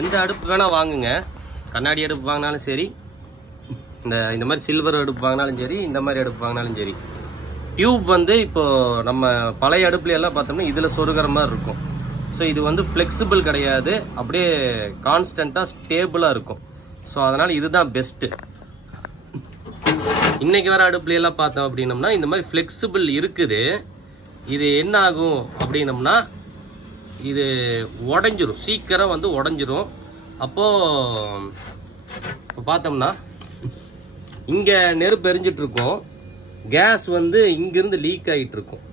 எந்த அடுப்பு வேணால் வாங்குங்க. கண்ணாடி அடுப்பு வாங்கினாலும் சரி, இந்த மாதிரி சில்வர் அடுப்பு வாங்கினாலும் சரி, இந்த மாதிரி அடுப்பு வாங்கினாலும் சரி. டியூப் வந்து இப்போது நம்ம பழைய அடுப்புல எல்லாம் பார்த்தோம்னா இதில் சொருகிற மாதிரி இருக்கும். ஸோ இது வந்து ஃப்ளெக்சிபிள் கிடையாது, அப்படியே கான்ஸ்டண்ட்டாக ஸ்டேபிளாக இருக்கும். ஸோ அதனால் இதுதான் பெஸ்ட்டு. இன்றைக்கி வர அடுப்புலையெல்லாம் பார்த்தோம் அப்படின்னம்னா இந்த மாதிரி ஃப்ளெக்சிபிள் இருக்குது. இது என்ன ஆகும் அப்படின்னம்னா இது உடஞ்சிரும், சீக்கிரம் வந்து உடஞ்சிரும். அப்போது இப்போ பார்த்தோம்னா இங்கே நெருப்பு எரிஞ்சிட்ருக்கோம், கேஸ் வந்து இங்கேருந்து லீக் ஆகிட்டு இருக்கும்.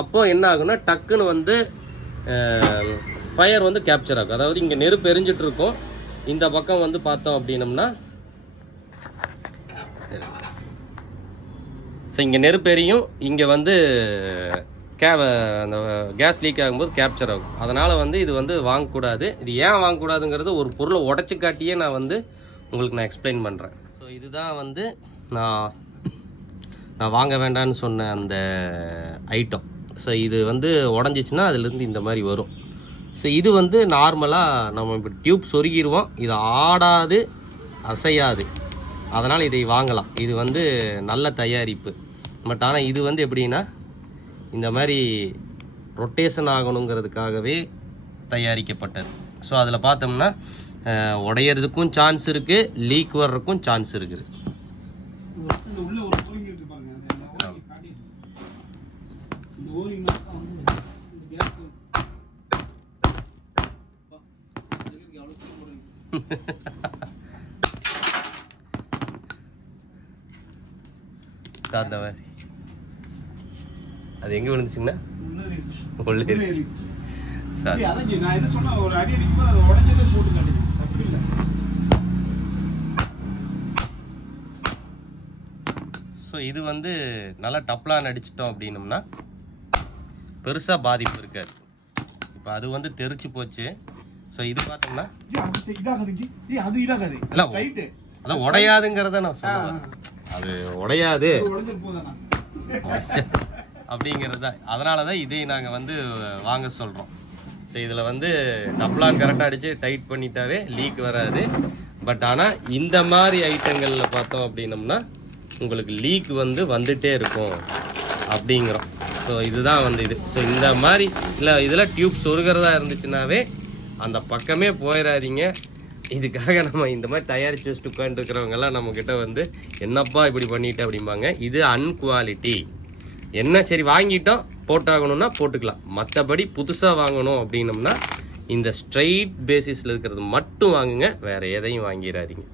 அப்போது என்ன ஆகுன்னா டக்குன்னு வந்து ஃபயர் வந்து கேப்சர் ஆகும். அதாவது இங்கே நெருப்பு எரிஞ்சிட்ருக்கோம், இந்த பக்கம் வந்து பார்த்தோம் அப்படின்னம்னா ஸோ இங்கே நெருப்பு எரியும், இங்கே வந்து அந்த கேஸ் லீக் ஆகும்போது கேப்சர் ஆகும். அதனால் வந்து இது வந்து வாங்கக்கூடாது. இது ஏன் வாங்கக்கூடாதுங்கிறது ஒரு பொருளை உடச்சி காட்டியே நான் வந்து உங்களுக்கு நான் எக்ஸ்பிளைன் பண்ணுறேன். ஸோ இதுதான் வந்து நான் வாங்க வேண்டான்னு சொன்ன அந்த ஐட்டம். ஸோ இது வந்து உடஞ்சிச்சின்னா அதுலேருந்து இந்த மாதிரி வரும். ஸோ இது வந்து நார்மலாக நம்ம இப்போ டியூப் சொருகிடுவோம், இது ஆடாது அசையாது. அதனால் இதை வாங்கலாம். இது வந்து நல்ல தயாரிப்பு. பட் ஆனால் இது வந்து எப்படின்னா இந்த மாதிரி ரொட்டேஷன் ஆகணுங்கிறதுக்காகவே தயாரிக்கப்பட்டது. ஸோ அதில் பார்த்தோம்னா உடையிறதுக்கும் சான்ஸ் இருக்குது, லீக் வர்றதுக்கும் சான்ஸ் இருக்குது. அந்த மாதிரி அது எங்க விழுந்துச்சுங்கன்னா ஸோ இது வந்து நல்லா டப்லான் அடிச்சிட்டோம் அப்படின்னம்னா பெருசாக பாதிப்பு இருக்காது. இப்போ அது வந்து தெரிச்சு போச்சு. ஸோ இது பார்த்தோம்னா அதான் உடையாதுங்கிறத நான் சொல்லுவேன். அது உடையாது அப்படிங்கிறத, அதனால தான் இதை நாங்கள் வந்து வாங்க சொல்கிறோம். ஸோ இதில் வந்து டப்லான் கரெக்டாக அடித்து டைட் பண்ணிட்டாவே லீக் வராது. பட் ஆனால் இந்த மாதிரி ஐட்டங்களில் பார்த்தோம் அப்படின்னம்னா உங்களுக்கு லீக் வந்து வந்துகிட்டே இருக்கும் அப்படிங்கிறோம். ஸோ இதுதான் வந்து இது. ஸோ இந்த மாதிரி இல்லை இதில் டியூப் சொருகிறதா இருந்துச்சுன்னாவே அந்த பக்கமே போயிடாதீங்க. இதுக்காக நம்ம இந்த மாதிரி தயாரித்து வச்சுட்டு உட்காந்துருக்கிறவங்கெல்லாம் நம்மக்கிட்ட வந்து என்னப்பா இப்படி பண்ணிட்டு அப்படிம்பாங்க. இது அன்குவாலிட்டி. என்ன சரி வாங்கிட்டோம் போட்டாகணும்னா போட்டுக்கலாம், மற்றபடி புதுசாக வாங்கணும் அப்படின்னம்னா இந்த ஸ்ட்ரைட் பேசிஸில் இருக்கிறது மட்டும் வாங்குங்க, வேறு எதையும் வாங்கிடாதீங்க.